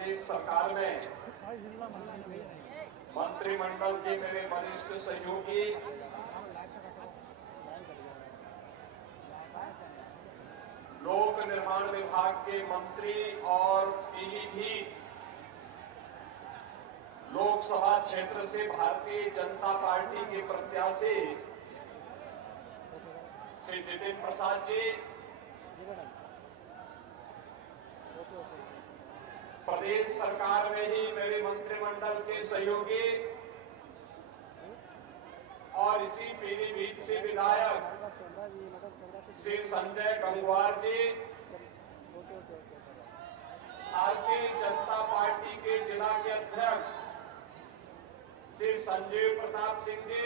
प्रदेश सरकार में मंत्रिमंडल के मेरे वरिष्ठ सहयोगी, लोक निर्माण विभाग के मंत्री और पीलीभीत लोकसभा क्षेत्र से भारतीय जनता पार्टी के प्रत्याशी श्री जितिन प्रसाद जी, प्रदेश सरकार में ही मेरे मंत्रिमंडल के सहयोगी और इसी पीलीभीत से विधायक श्री संजय गंगवार जी, भारतीय जनता पार्टी के जिला के अध्यक्ष श्री संजीव प्रताप सिंह जी,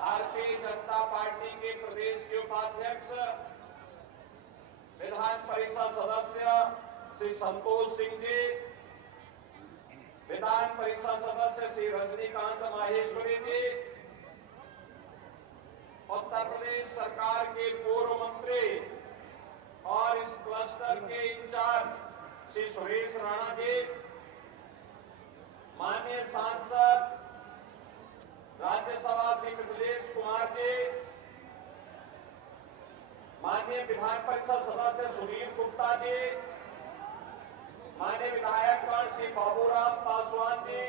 भारतीय जनता पार्टी के प्रदेश के उपाध्यक्ष विधान परिषद सदस्य श्री संतोष सिंह जी, विधान परिषद सदस्य श्री रजनीकांत माहेश्वरी जी, उत्तर प्रदेश सरकार के पूर्व मंत्री और इस क्लस्टर के इंचार्ज श्री सुरेश राणा जी, माननीय सांसद राज्यसभा श्री मिथिलेश कुमार जी, माननीय विधान परिषद सदस्य सुधीर गुप्ता जी, माननीय विधायकगण श्री बाबूराम पासवान जी,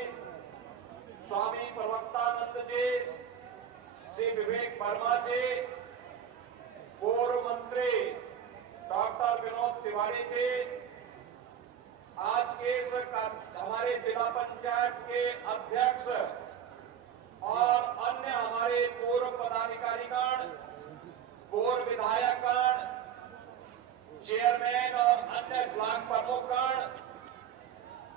स्वामी प्रवक्तानंद जी, श्री विवेक वर्मा जी, पूर्व मंत्री डॉक्टर विनोद तिवारी जी, आज के इस हमारे जिला पंचायत के अध्यक्ष और अन्य हमारे पूर्व पदाधिकारीगण, पूर्व विधायकगण, चेयरमैन और अन्य ब्लॉक प्रमुखगण,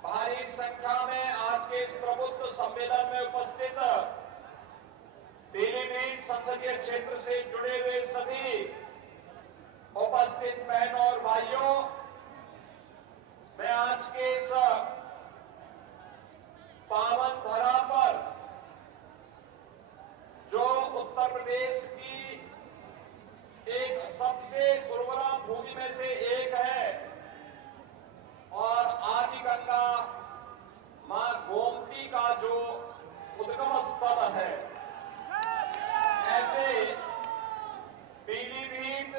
भारी संख्या में आज के इस प्रबुद्ध सम्मेलन में उपस्थित पीलीभीत संसदीय क्षेत्र से जुड़े हुए सभी उपस्थित बहनों और भाइयों, मैं आज के इस पावन धरा पर जो उत्तर प्रदेश की एक सबसे उर्वरा भूमि में से एक है और आदि गंगा मां गोमती का जो उद्गम स्थल है, ऐसे पीलीभीत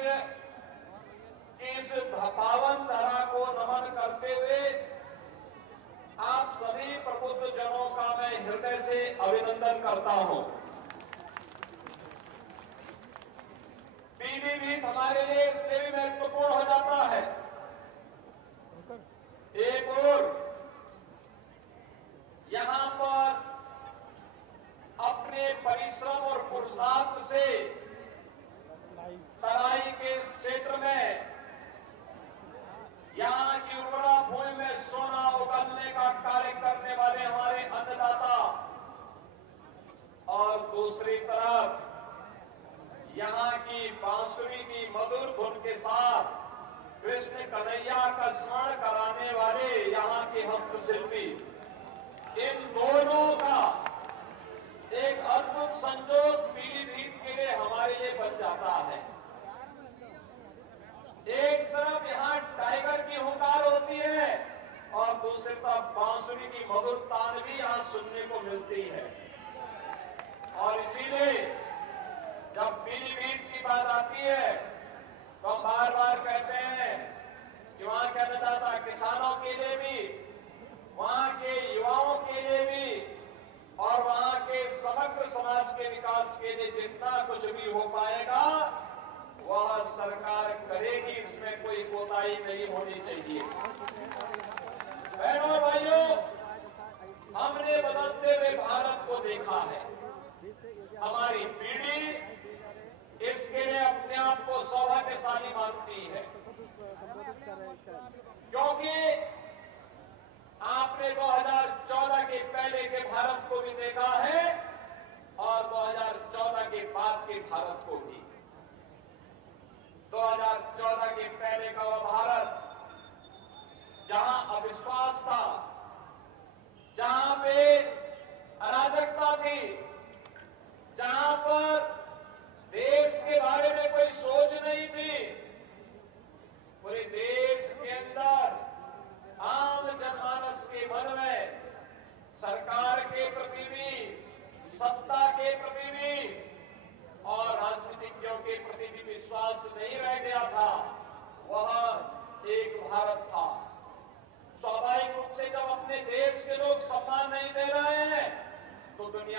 इस पावन धरा को नमन करते हुए आप सभी प्रबुद्ध जनों का मैं हृदय से अभिनंदन करता हूं। पीलीभीत हमारे लिए इसलिए भी महत्वपूर्ण हो जाता है, एक और यहां पर अपने परिश्रम और पुरुषार्थ से तराई के क्षेत्र में यहां की उर्वरा भूमि में सोना उगलने का कार्य करने वाले हमारे अन्नदाता और दूसरी तरफ यहां की बांसुरी की मधुर धुन के साथ कृष्ण कन्हैया का स्मरण कराने वाले यहां के हस्तशिल्पी, इन दोनों का एक अद्भुत संयोग पीलीभीत के लिए हमारे लिए बन जाता है। एक तरफ यहां टाइगर की हुंकार होती है और दूसरी तरफ बांसुरी की मधुर तान भी यहां सुनने को मिलती है और इसीलिए जब पीलीभीत की बात आती है तो हम बार बार कहते हैं कि वहां के अन्नदाता किसानों के लिए भी, वहां के युवाओं के लिए भी और वहां के समग्र समाज के विकास के लिए जितना कुछ भी हो पाएगा वह सरकार करेगी, इसमें कोई कोताही नहीं होनी चाहिए। बहनों भाइयों, हमने बदलते हुए भारत को देखा है, हमारी पीढ़ी इसके लिए अपने आप को सौभाग्यशाली मानती है, क्योंकि आपने 2014 के पहले के भारत को भी देखा है और 2014 के बाद के भारत को भी। 2014 के पहले का वह भारत जहां अविश्वास था, जहां पे अराजकता थी, जहां पर देश के बारे में कोई सोच नहीं थी, पूरे देश के अंदर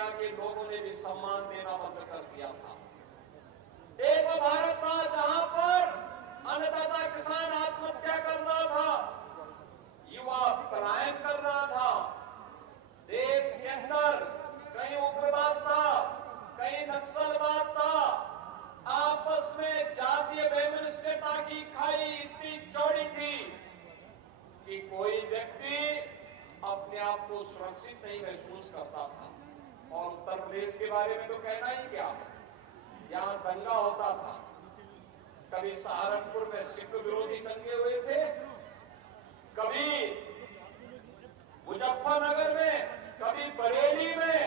दुनिया के लोगों ने भी सम्मान देना बंद कर दिया था। एक वो भारत था जहां पर अन्नदाता किसान आत्महत्या कर रहा था, युवा पलायन कर रहा था, देश के अंदर कहीं उग्रवाद था, कहीं नक्सलवाद था, आपस में जातीय वैमनस्यता की खाई इतनी चौड़ी थी कि कोई व्यक्ति अपने आप को सुरक्षित नहीं महसूस करता था। और उत्तर प्रदेश के बारे में तो कहना ही क्या है, यहां दंगा होता था। कभी सहारनपुर में सिख विरोधी दंगे हुए थे, कभी मुजफ्फरनगर में, कभी बरेली में,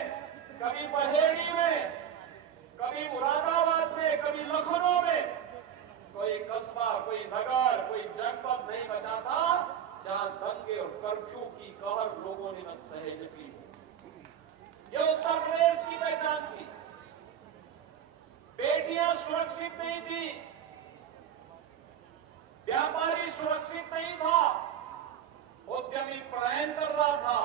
कभी बहेड़ी में, कभी मुरादाबाद में, कभी लखनऊ में। कोई कस्बा, कोई नगर, कोई जनपद नहीं बचा था जहां दंगे और कर्फ्यू की कहर लोगों ने न सहन की। ये उत्तर प्रदेश की पहचान थी। बेटियां सुरक्षित नहीं थी, व्यापारी सुरक्षित नहीं था, उद्यमी पलायन कर रहा था।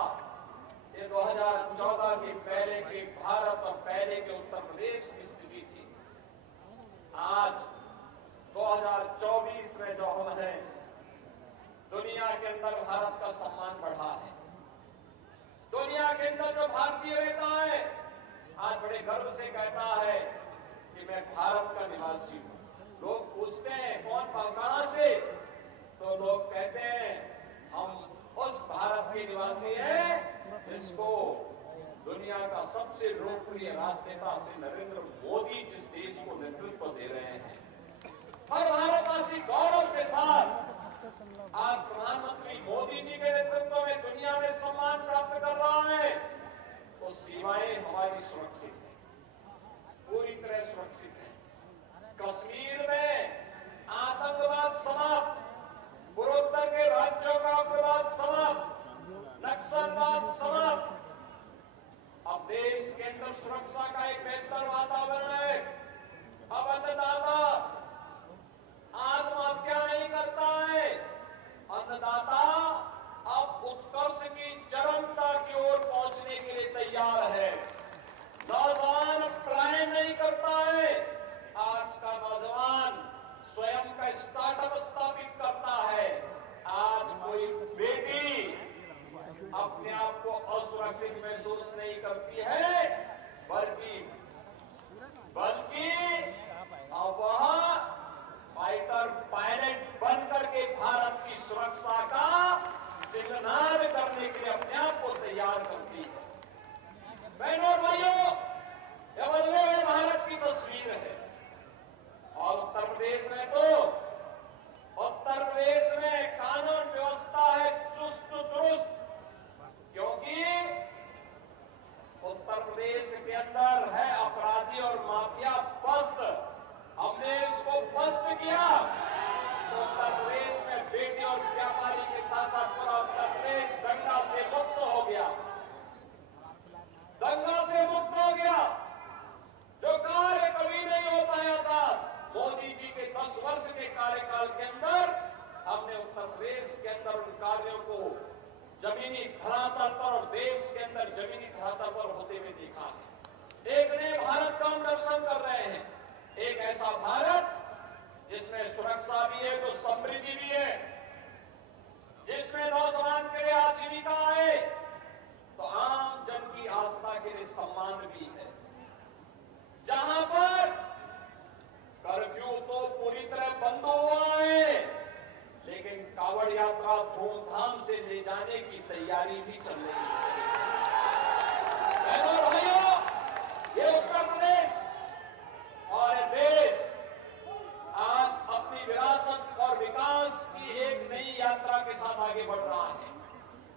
ये 2014 के पहले के भारत और पहले के उत्तर प्रदेश की स्थिति थी। आज 2024 में जो हम हैं, दुनिया के अंदर भारत का सम्मान बढ़ा है। दुनिया के अंदर जो भारतीय रहता है आज बड़े गर्व से कहता है कि मैं भारत का निवासी हूं। लोग पूछते हैं कौन कहां से, तो लोग कहते हैं हम उस भारत के निवासी हैं जिसको दुनिया का सबसे लोकप्रिय राजनेता श्री नरेंद्र मोदी जिस देश को नेतृत्व दे रहे हैं। हर भारतवासी गौरव के साथ आज प्रधानमंत्री मोदी जी के नेतृत्व में दुनिया में सम्मान प्राप्त कर रहा है। तो सीमाएं हमारी सुरक्षित है, पूरी तरह सुरक्षित है। कश्मीर में आतंकवाद समाप्त, पूर्वोत्तर के राज्यों का उग्रवाद समाप्त, नक्सलवाद समाप्त। अब देश के अंदर सुरक्षा का एक बेहतर वातावरण है। अब अन्नदाता आत्महत्या नहीं करता है, अन्नदाता अब उत्कर्ष की चरमता की ओर पहुंचने के लिए तैयार है। नौजवान पलायन नहीं करता है, आज का नौजवान स्वयं का स्टार्टअप स्थापित करता है। आज कोई बेटी अपने आप को असुरक्षित महसूस नहीं करती है, बल्कि अब वह फाइटर पायलट बनकर के भारत की सुरक्षा का सिंगनाद करने के लिए अपने आप को तैयार करती है। बहनों और भाइयों, यह बदले हुए भारत की तस्वीर है। और उत्तर प्रदेश में कानून व्यवस्था है चुस्त दुरुस्त, क्योंकि उत्तर प्रदेश के अंदर है अपराधी और माफिया पस्त। हमने इसको पस्त किया तो उत्तर प्रदेश में बेटी और व्यापारी के साथ साथ पूरा उत्तर प्रदेश दंगा से मुक्त हो गया, दंगा से मुक्त हो गया। जो कार्य कभी नहीं हो पाया था, मोदी जी के 10 वर्ष के कार्यकाल के अंदर हमने उत्तर प्रदेश के अंदर उन कार्यों को जमीनी धरातल पर और देश के अंदर जमीनी धरातल पर होते हुए देखा है। एक नए भारत का हम दर्शन कर रहे हैं, एक ऐसा भारत जिसमें सुरक्षा भी है तो समृद्धि भी है, जिसमें नौजवान के लिए आजीविका है तो आम जन की आस्था के लिए सम्मान भी है, जहां पर कर्फ्यू तो पूरी तरह बंद हुआ है, लेकिन कावड़ यात्रा धूमधाम से ले जाने की तैयारी भी चल रही है। बहनों और भाइयों, ये उत्तर प्रदेश और देश आज अपनी विरासत और विकास की एक नई यात्रा के साथ आगे बढ़ रहा है।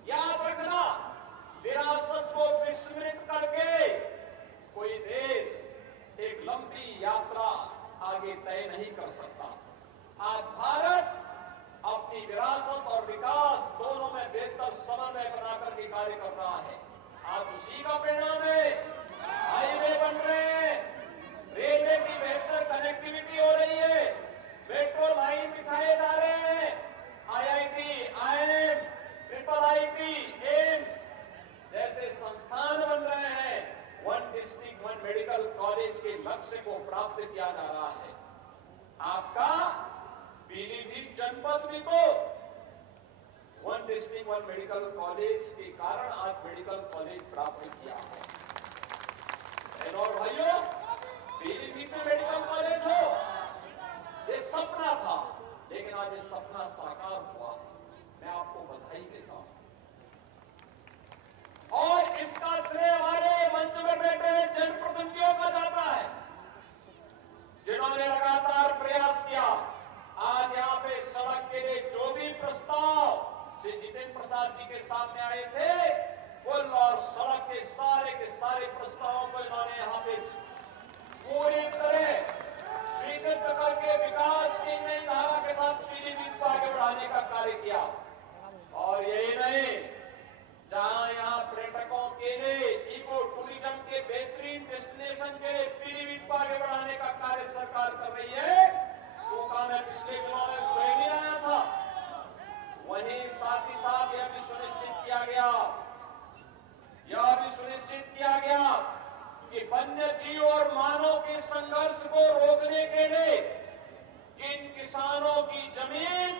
याद रखना, विरासत को विस्मृत करके कोई देश एक लंबी यात्रा आगे तय नहीं कर सकता। आज भारत अपनी विरासत और विकास दोनों में बेहतर समन्वय बनाकर के कार्य कर रहा है। आज उसी का परिणाम है, हाईवे बन रहे हैं, रेलवे की बेहतर कनेक्टिविटी हो रही है, मेट्रो लाइन बिछाए जा रहे हैं, IIT, IIM, IIIT, एम्स जैसे संस्थान बन रहे हैं। समाप्त किया जा रहा है। आपका पीलीभीत जनपद भी तो one district one medical college के कारण आज मेडिकल कॉलेज प्राप्त किया है। बहनों और भाइयों, पीलीभीत में मेडिकल कॉलेज हो, ये सपना था, लेकिन आज ये सपना साकार हुआ है। मैं आपको बधाई देता हूं और इसका श्रेय हमारे मंच में बैठे हुए जनप्रतिनिधियों का जाता है, जिन्होंने लगातार प्रयास किया। आज यहां पे सड़क के लिए जो भी प्रस्ताव श्री जितेंद्र प्रसाद जी के सामने आए थे, पुल और सड़क के सारे प्रस्तावों को इन्होंने यहां पे पूरी तरह स्वीकृत करके विकास की नई धारा के साथ पीलीभीत को आगे बढ़ाने का कार्य किया। और यही नहीं, जहां यहां पर्यटकों के लिए इको टूरिज्म के बेहतरीन डेस्टिनेशन के लिए पीलीभीत को आगे बढ़ाने का कार्य सरकार कर रही है। चूंकि मैं पिछले दिनों में स्वयं ही आया था, वहीं साथ ही साथ यह भी सुनिश्चित किया गया कि वन्य जीव और मानव के संघर्ष को रोकने के लिए किन किसानों की जमीन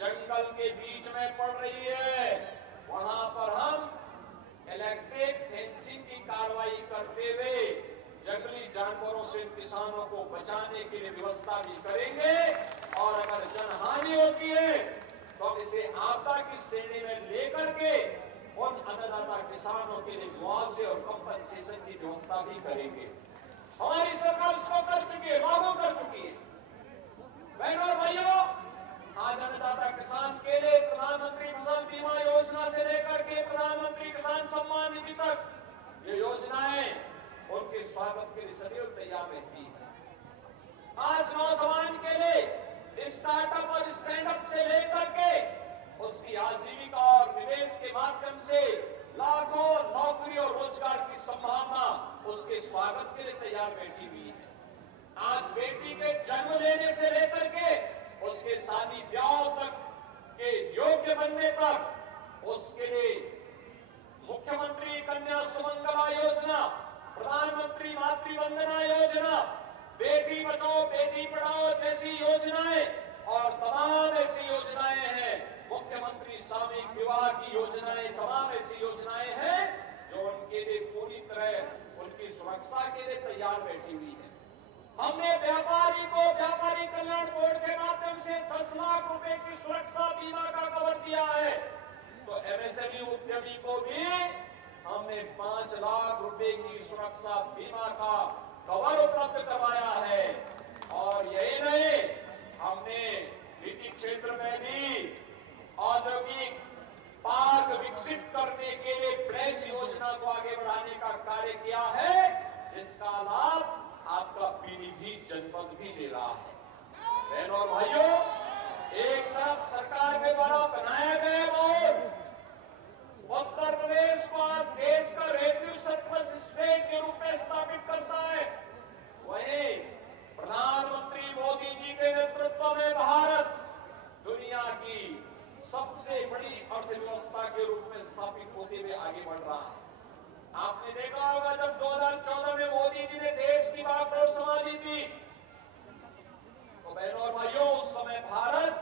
जंगल के बीच में पड़ रही है, वहां पर हम इलेक्ट्रिक फेंसिंग की कार्रवाई करते हुए जंगली जानवरों से किसानों को बचाने के लिए व्यवस्था भी करेंगे। और अगर जनहानि होती है तो इसे आपदा की श्रेणी में लेकर के उन अन्नदाता किसानों के लिए मुआवजे और कंपनसेशन की व्यवस्था भी करेंगे। हमारी सरकार उसको कर चुकी है, लागू कर चुकी है। बहनों और भाइयों, आज अन्नदाता किसान के लिए प्रधानमंत्री फसल बीमा योजना से लेकर के प्रधानमंत्री किसान सम्मान निधि तक ये योजनाएं उनके स्वागत के लिए सदैव तैयार रहती है। आज नौजवान के लिए स्टार्टअप और स्टैंडअप से लेकर के उसकी आजीविका और निवेश के माध्यम से लाखों नौकरी और रोजगार की संभावना उसके स्वागत के लिए तैयार बैठी हुई है। आज बेटी के जन्म लेने से लेकर के उसके शादी ब्याह तक के योग्य बनने तक उसके लिए मुख्यमंत्री कन्या सुमंगला योजना, प्रधानमंत्री मातृ वंदना योजना, बेटी बचाओ बेटी पढ़ाओ जैसी योजनाएं और तमाम ऐसी योजनाएं हैं, मुख्यमंत्री सामूहिक विवाह की योजनाएं, तमाम ऐसी योजनाएं हैं जो उनके लिए पूरी तरह उनकी सुरक्षा के लिए तैयार बैठी हुई है। हमने व्यापारी को व्यापारी कल्याण बोर्ड के माध्यम से 10 लाख रुपए की सुरक्षा बीमा का कवर दिया है, तो एमएसएमई उद्यमी को भी हमने 5 लाख रुपए की सुरक्षा बीमा का कवर उपलब्ध करवाया है। और यही नहीं, हमने निजी क्षेत्र में भी औद्योगिक पार्क विकसित करने के लिए प्लेस योजना को आगे बढ़ाने का कार्य किया है, जिसका लाभ आपका पीलीभीत जनपद भी ले रहा है। बहनों और भाइयों, एक तरफ सरकार के द्वारा बनाया गया माहौल उत्तर प्रदेश को आज देश का रेवेन्यू सरप्लस स्टेट के रूप में स्थापित करता है, वहीं प्रधानमंत्री मोदी जी के नेतृत्व में भारत दुनिया की सबसे बड़ी अर्थव्यवस्था के रूप में स्थापित होते हुए आगे बढ़ रहा है। आपने देखा होगा जब 2014 में मोदी जी ने देश की बागडोर संभाली थी, तो बहनों और भाइयों, उस समय भारत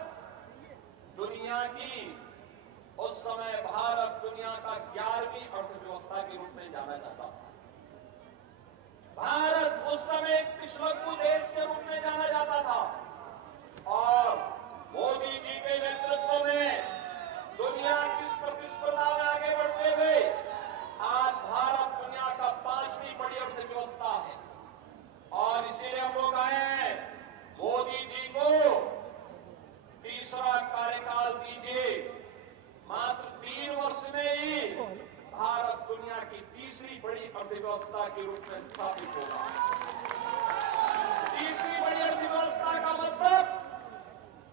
दुनिया का 11वीं अर्थव्यवस्था के रूप में जाना जाता था। भारत उस समय एक पिछड़कू देश के रूप में जाना जाता था और मोदी जी के नेतृत्व में दुनिया की इस प्रतिस्पर्धा में आगे बढ़ते हुए आज भारत दुनिया का 5वीं बड़ी अर्थव्यवस्था है। और इसीलिए हम लोग आए हैं, मोदी जी को तीसरा कार्यकाल दीजिए, मात्र 3 वर्ष में ही भारत दुनिया की तीसरी बड़ी अर्थव्यवस्था के रूप में स्थापित होगा। तीसरी बड़ी अर्थव्यवस्था का मतलब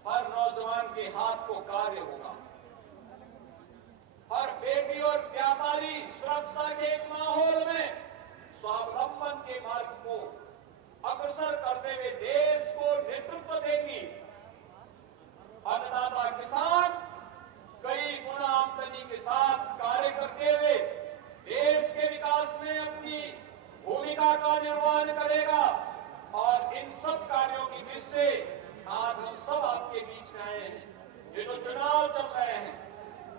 हर नौजवान के हाथ को कार्य होगा, हर बेटी और व्यापारी सुरक्षा के एक माहौल में स्वावलंबन के मार्ग को अग्रसर करते हुए देश को नेतृत्व देगी। अन्नदाता किसान कई गुना आमदनी के साथ कार्य करते हुए देश के विकास में अपनी भूमिका का निर्वहन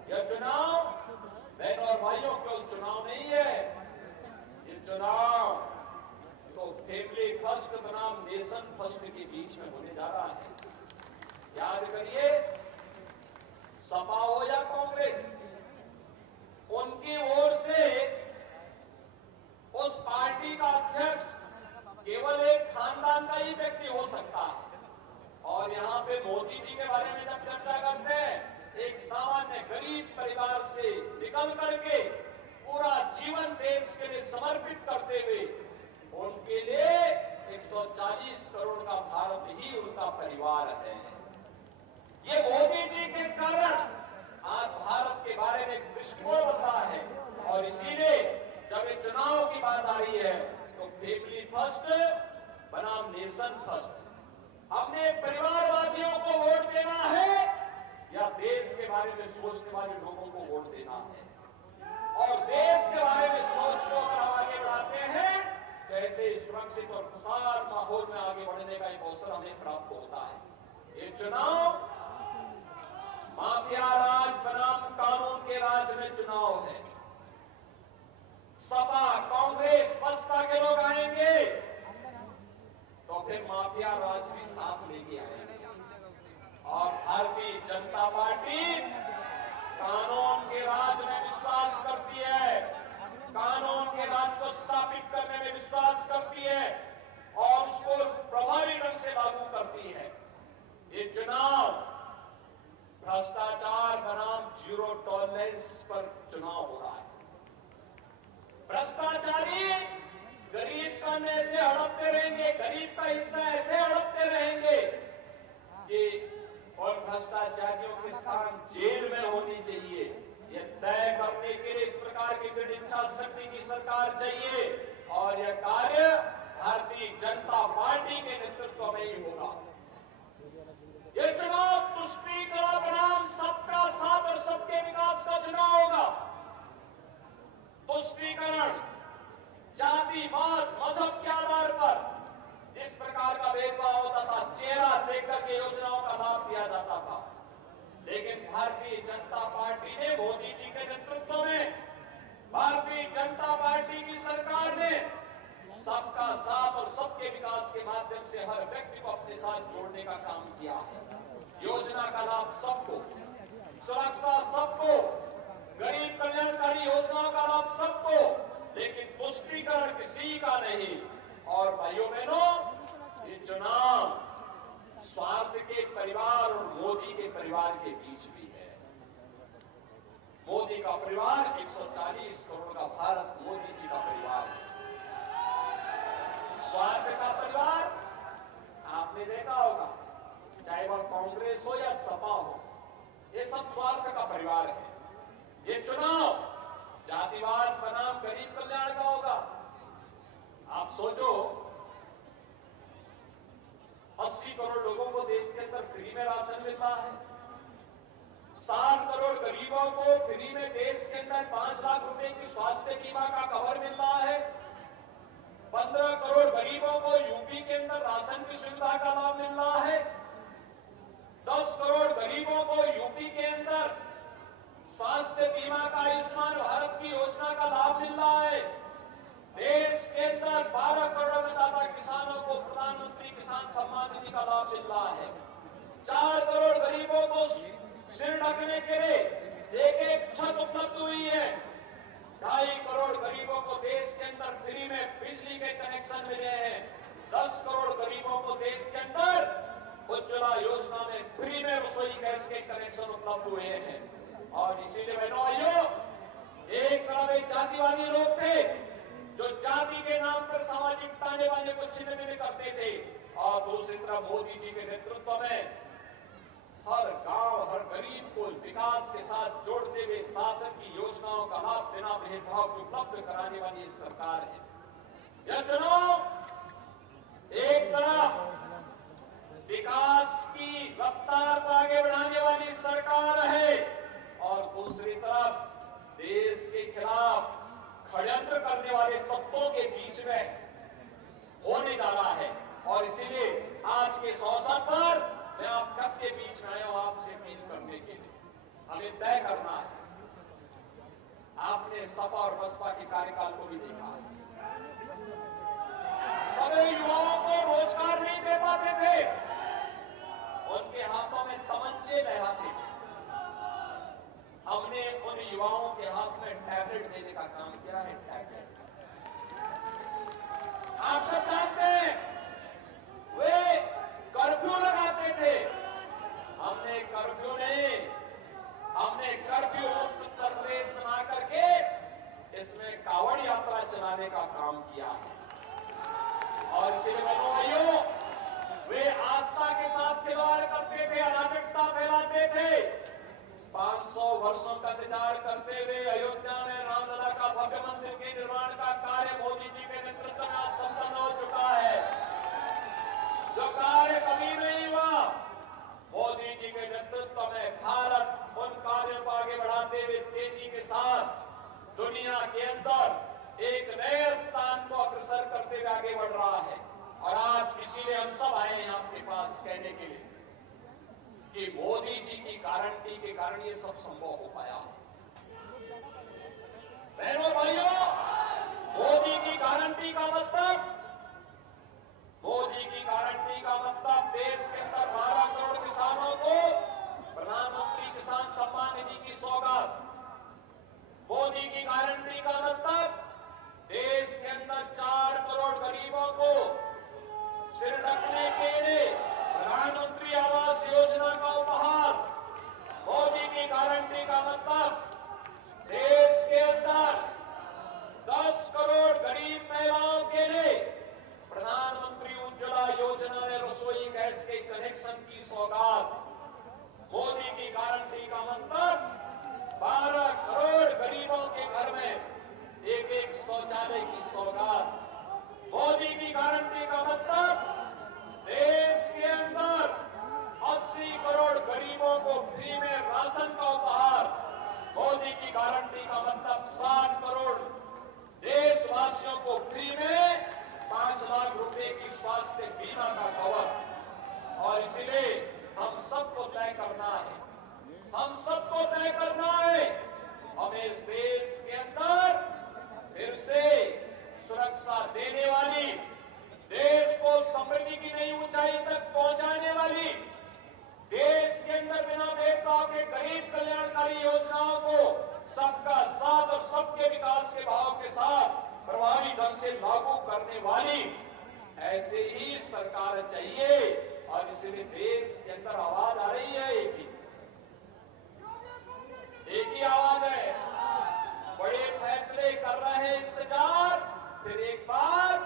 यह चुनाव बहनों और भाइयों केवल चुनाव नहीं है, ये चुनाव तो फैमिली फर्स्ट बनाम नेशन फर्स्ट के बीच में होने जा रहा है। याद करिए, सपा हो या कांग्रेस, उनकी ओर से उस पार्टी का अध्यक्ष केवल एक खानदान का ही व्यक्ति हो सकता है। और यहां पे मोदी जी के बारे में जब चर्चा करते हैं, एक सामान्य गरीब परिवार से निकल करके पूरा जीवन देश के लिए समर्पित करते हुए उनके लिए 140 करोड़ का भारत ही उनका परिवार है। ये मोदी जी के कारण आज भारत के बारे में एक दृष्टिकोण बदला है। और इसीलिए जब एक चुनाव की बात आ रही है तो फैमिली फर्स्ट बनाम नेशन फर्स्ट, हमने परिवारवादियों को वोट देना है या देश के बारे में सोचने वाले लोगों को वोट देना है। और देश के बारे में सोच को अगर हम आगे बढ़ाते हैं तो ऐसे सुरक्षित और खुशहाल माहौल में आगे बढ़ने का एक अवसर हमें प्राप्त होता है। ये चुनाव माफिया राज बनाम कानून के राज में चुनाव है। सपा, कांग्रेस, बसपा के लोग आएंगे तो फिर माफिया राज भी साथ लेके आएंगे। और भारतीय जनता पार्टी कानून के राज में विश्वास करती है, कानून के राज को स्थापित करने में विश्वास करती है और उसको प्रभावी ढंग से लागू करती है। ये चुनाव भ्रष्टाचार बनाम जीरो टॉलरेंस पर चुनाव हो रहा है। भ्रष्टाचारी गरीब का में ऐसे हड़पते रहेंगे, गरीब का हिस्सा ऐसे हड़पते रहेंगे कि और भ्रष्टाचारियों के स्थान जेल में होनी चाहिए। यह तय करने के लिए इस प्रकार की दृढ़ इच्छा शक्ति की सरकार चाहिए और यह कार्य भारतीय जनता पार्टी के नेतृत्व में ही होगा। ये चुनाव तुष्टीकरण बनाम सबका साथ और सबके विकास का चुनाव होगा। तुष्टीकरण जातिवाद मजहब के आधार पर इस प्रकार का भेदभाव होता था, चेहरा देखकर के योजनाओं का लाभ दिया जाता था। लेकिन भारतीय जनता पार्टी ने मोदी जी के नेतृत्व में भारतीय जनता पार्टी की सरकार ने सबका साथ और सबके विकास के माध्यम से हर व्यक्ति को अपने साथ जोड़ने का काम किया है। योजना का लाभ सबको, सुरक्षा सबको, गरीब कल्याणकारी योजनाओं का लाभ सबको, लेकिन तुष्टीकरण किसी का नहीं। और भाइयों बहनों, ये चुनाव स्वार्थ के परिवार और मोदी के परिवार के बीच भी है। मोदी का परिवार 140 करोड़ का भारत मोदी जी का परिवार है। स्वार्थ का परिवार आपने देखा होगा, चाहे वह कांग्रेस हो या सपा हो, ये सब स्वार्थ का परिवार है। ये चुनाव जातिवाद बनाम गरीब कल्याण का होगा। आप सोचो, 80 करोड़ लोगों को देश के अंदर फ्री में राशन मिल रहा है, 60 करोड़ गरीबों को फ्री में देश के अंदर 5 लाख रुपए की स्वास्थ्य बीमा का कवर मिल रहा है, 15 करोड़ गरीबों को यूपी के अंदर राशन की सुविधा का लाभ मिल रहा है, 10 करोड़ गरीबों को यूपी के अंदर स्वास्थ्य बीमा का आयुष्मान भारत की योजना का लाभ मिल रहा है। देश के अंदर 12 करोड़ अन्नदाता किसानों को प्रधानमंत्री किसान सम्मान निधि का लाभ मिल रहा है। 4 करोड़ गरीबों को सिर ढकने के लिए एक छत उपलब्ध हुई है। 2.5 करोड़ गरीबों को देश के अंदर फ्री में बिजली के कनेक्शन मिले हैं। 10 करोड़ गरीबों को देश के अंदर उज्ज्वला योजना में फ्री में रसोई गैस के कनेक्शन उपलब्ध हुए हैं। और इसीलिए बहनों भाइयों, एक तरफ एक जातिवादी लोग थे जो जाति के नाम पर सामाजिक ताने बाने को छिन्न भिन्न करते थे, और दूसरी तरफ मोदी जी के नेतृत्व में हर गांव, हर गरीब को विकास के साथ जोड़ते हुए शासन की योजनाओं का लाभ बिना भेदभाव को उपलब्ध कराने वाली ये सरकार है। यह चुनाव एक तरफ विकास की रफ्तार को आगे बढ़ाने वाली सरकार है और दूसरी तरफ देश के खिलाफ षड्यंत्र करने वाले तत्वों के बीच में होने जा रहा है। और इसीलिए आज के इस अवसर पर मैं आप सबके बीच में आया हूं आपसे अपील करने के लिए। हमें तय करना है आपने सपा और बसपा के कार्यकाल को भी देखा है। बड़े युवाओं को रोजगार नहीं दे पाते थे, उनके हाथों में तमंचे लहराते थे। हमने उन युवाओं के हाथ में टैबलेट देने का काम किया है। टैबलेट आप सब जानते हैं, वे कर्फ्यू लगाते थे। हमने कर्फ्यू नहीं, हमने कर्फ्यू मुक्त उत्तर प्रदेश बना करके इसमें कावड़ यात्रा चलाने का काम किया है। और इसलिए बहनों भाइयों, वे आस्था के साथ खिलवाड़ करते थे, अराजकता फैलाते थे। 500 वर्षों का इंतजार करते हुए अयोध्या में रामलला का भव्य मंदिर के निर्माण का कार्य मोदी जी के नेतृत्व में आज संपन्न हो चुका है। जो कार्य कभी नहीं हुआ, मोदी जी के नेतृत्व में भारत उन कार्यों को आगे बढ़ाते हुए तेजी के साथ दुनिया के अंदर एक नए स्थान को अग्रसर करते हुए आगे बढ़ रहा है। और आज इसीलिए हम सब आए हैं आपके पास कहने के लिए कि मोदी जी की गारंटी के कारण ये सब संभव हो पाया है। बहनों भाइयों, मोदी की गारंटी का मतलब, मोदी की गारंटी का मतलब देश के अंदर 12 करोड़ किसानों को प्रधानमंत्री किसान सम्मान निधि की सौगात। मोदी की गारंटी का मतलब देश के अंदर 4 करोड़ गरीबों को सिर ढकने के लिए प्रधानमंत्री आवास योजना का उपहार। मोदी की गारंटी का मतलब देश के अंदर 10 करोड़ गरीब महिलाओं के लिए प्रधानमंत्री उज्ज्वला योजना में रसोई गैस के कनेक्शन की सौगात। मोदी की गारंटी का मतलब 12 करोड़ गरीबों के घर में एक शौचालय की सौगात। मोदी की गारंटी का मतलब देश के अंदर 80 करोड़ गरीबों को फ्री में राशन का उपहार। मोदी की गारंटी का मतलब 60 करोड़ देशवासियों को फ्री में 5 लाख रुपए की स्वास्थ्य बीमा का कवर। और इसलिए हम सबको तय करना है, हम सबको तय करना है, हमें इस देश के अंदर फिर से सुरक्षा देने वाली, देश को समृद्धि की नई ऊंचाई तक पहुंचाने वाली, देश के अंदर बिना भेदभाव के गरीब कल्याणकारी योजनाओं को सबका साथ और सबके विकास के भाव के साथ प्रभावी ढंग से लागू करने वाली ऐसे ही सरकार चाहिए। और इसलिए देश के अंदर आवाज आ रही है, एक ही आवाज है। बड़े फैसले कर रहे हैं इंतजार, फिर एक बार,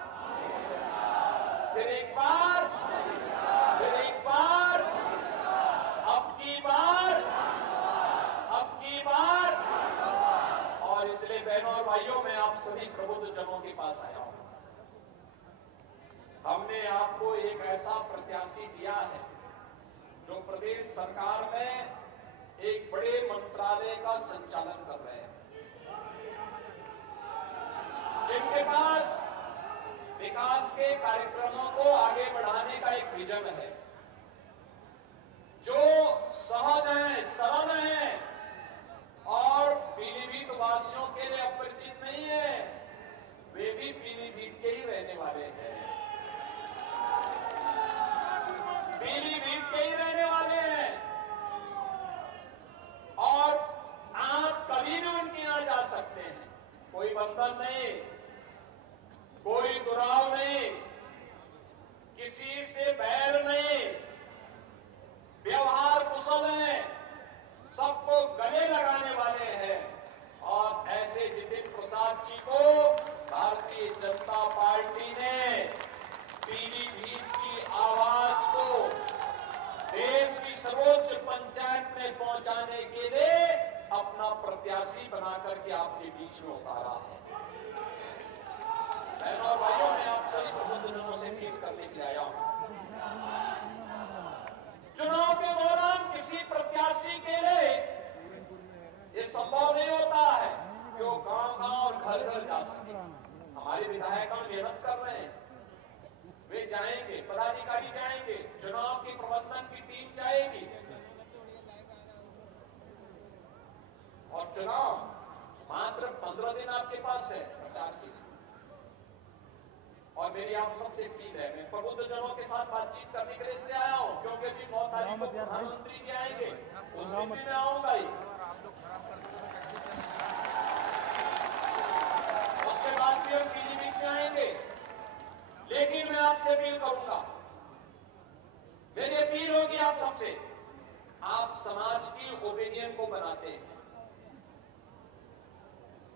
फिर एक बार, फिर एक बार, अब की बार, अब की बार। और इसलिए बहनों और भाइयों, मैं आप सभी प्रबुद्ध जनों के पास आया हूं। हमने आपको एक ऐसा प्रत्याशी दिया है जो प्रदेश सरकार में एक बड़े मंत्रालय का संचालन कर रहे हैं, जिनके पास विकास के कार्यक्रमों को आगे बढ़ाने का एक विजन है, जो सहज है, सरल है और पीलीभीत वासियों के लिए अपरिचित नहीं है। वे भी पीलीभीत के ही रहने वाले हैं, पीलीभीत के ही रहने वाले हैं और आप कभी भी उनके यहां जा सकते हैं। कोई बंधन नहीं, कोई दुराव नहीं, किसी से बैर नहीं, व्यवहार कुशल है, सबको गले लगाने वाले हैं। और ऐसे जितिन प्रसाद जी को भारतीय जनता पार्टी ने पीलीभीत की आवाज को देश की सर्वोच्च पंचायत में पहुंचाने के लिए अपना प्रत्याशी बना करके आपके बीच में उतारा है। बहनों और भाइयों, मैं आप सभी प्रबुद्धजनों से अपील करने के लिए आया हूं। चुनाव के दौरान किसी प्रत्याशी के लिए ये संभव नहीं होता है कि वो गांव-गांव और घर-घर जा सके। हमारे विधायक मेहनत कर रहे हैं, वे जाएंगे, पदाधिकारी जाएंगे, चुनाव की प्रबंधन की टीम जाएगी और चुनाव मात्र 15 दिन आपके पास है प्रचार के लिए। और मेरी आप सबसे अपील है, मैं प्रबुद्धजनों के साथ बातचीत करने के लिए इसलिए आया हूं क्योंकि अभी 9 तारीख को प्रधानमंत्री जी आएंगे, उस दिन भी मैं आऊंगा ही, उसके बाद भी हम पीलीभीत में आएंगे। लेकिन मैं आपसे अपील करूंगा, मेरी अपील होगी आप सबसे, आप समाज की ओपिनियन को बनाते हैं,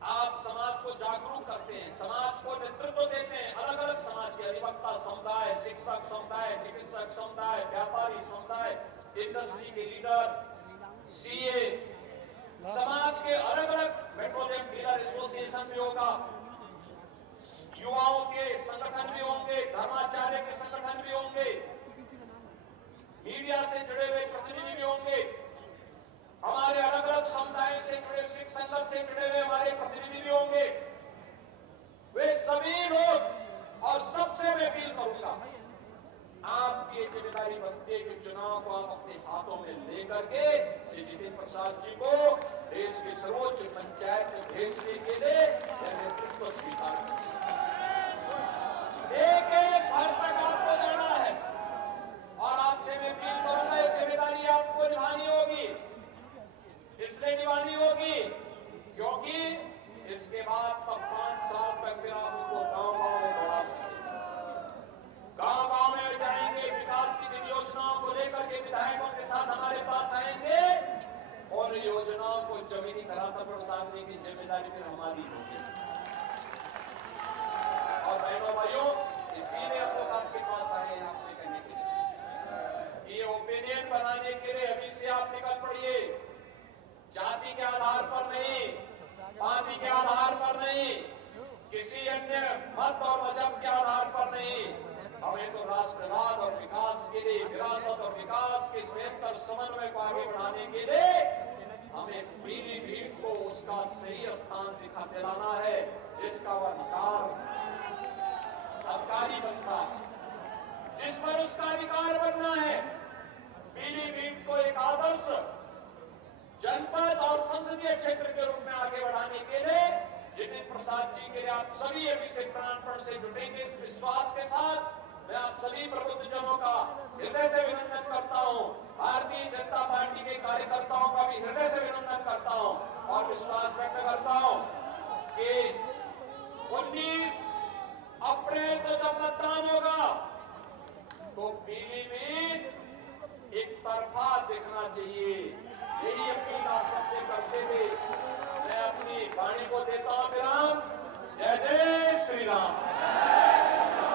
आप समाज को जागरूक करते हैं, समाज को नेतृत्व देते हैं, अलग अलग समाज के अधिवक्ता समुदाय, शिक्षक समुदाय, चिकित्सक समुदाय, व्यापारी समुदाय, इंडस्ट्री के लीडर, सीए, समाज के अलग अलग पेट्रोलियम डीलर एसोसिएशन भी होगा, युवाओं के संगठन भी होंगे, धर्माचार्य के संगठन भी होंगे, मीडिया से जुड़े हुए प्रतिनिधि भी होंगे, हमारे अलग अलग समुदाय से जुड़े, सिख संगत से जुड़े हुए हमारे प्रतिनिधि भी होंगे। वे सभी लोग, और सबसे मैं अपील करूंगा, आपकी ये जिम्मेदारी बनती है कि चुनाव को आप अपने हाथों में लेकर के श्री जितेंद्र प्रसाद जी को देश की सर्वोच्च पंचायत में भेजने के लिए नेतृत्व स्वीकार करें। एक एक घर तक आपको जाना है और आपसे मैं अपील करूंगा, ये जिम्मेदारी आपको निभानी होगी। इसलिए निभानी होगी क्योंकि इसके बाद तब 5 साल तक फिर आप उसको गांव-गांव में दौड़ा सकते, गांव-गांव में जाएंगे, विकास की जिन योजनाओं को लेकर के विधायकों के साथ हमारे पास आएंगे और योजनाओं को जमीनी धरातल पर उतारने की जिम्मेदारी फिर हमारी होगी। और बहनों भाइयों, इसीलिए हम लोग आपके पास आए हैं आपसे कहने के लिए, ये ओपिनियन बनाने के लिए अभी से आप निकल पड़िए, जाति के आधार पर नहीं, पार्टी के आधार पर नहीं, किसी अन्य मत और मजहब के आधार पर नहीं, हमें तो राष्ट्रवाद और विकास के लिए, विरासत और विकास के बेहतर समन्वय को आगे बढ़ाने के लिए हमें पीलीभीत को उसका सही स्थान दिलाना है, जिसका वह अधिकारी बनता है, जिस पर उसका अधिकार बनना है। पीलीभीत को एक आदर्श जनपद और संसदीय क्षेत्र के रूप में आगे बढ़ाने के लिए जितेंद्र प्रसाद जी के लिए आप सभी अभी से प्राणपण से जुटेंगे, इस विश्वास के साथ मैं आप सभी प्रबुद्धजनों का हृदय से अभिनंदन करता हूं, भारतीय जनता पार्टी के कार्यकर्ताओं का भी हृदय से अभिनंदन करता हूं और विश्वास व्यक्त करता हूं कि 19 अप्रैल को जब मतदान